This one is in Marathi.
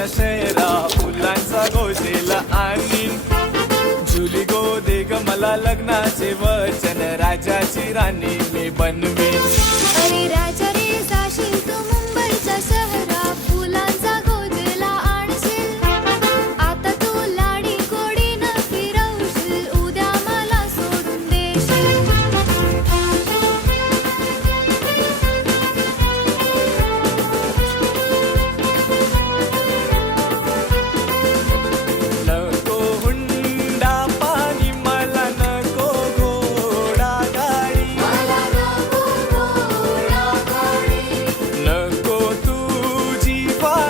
माझ्या शहरा फुलांचा गोशेला आणीन. जुली गो दे ग मला लग्नाचे वचन, राजाची राणी मी बनवी.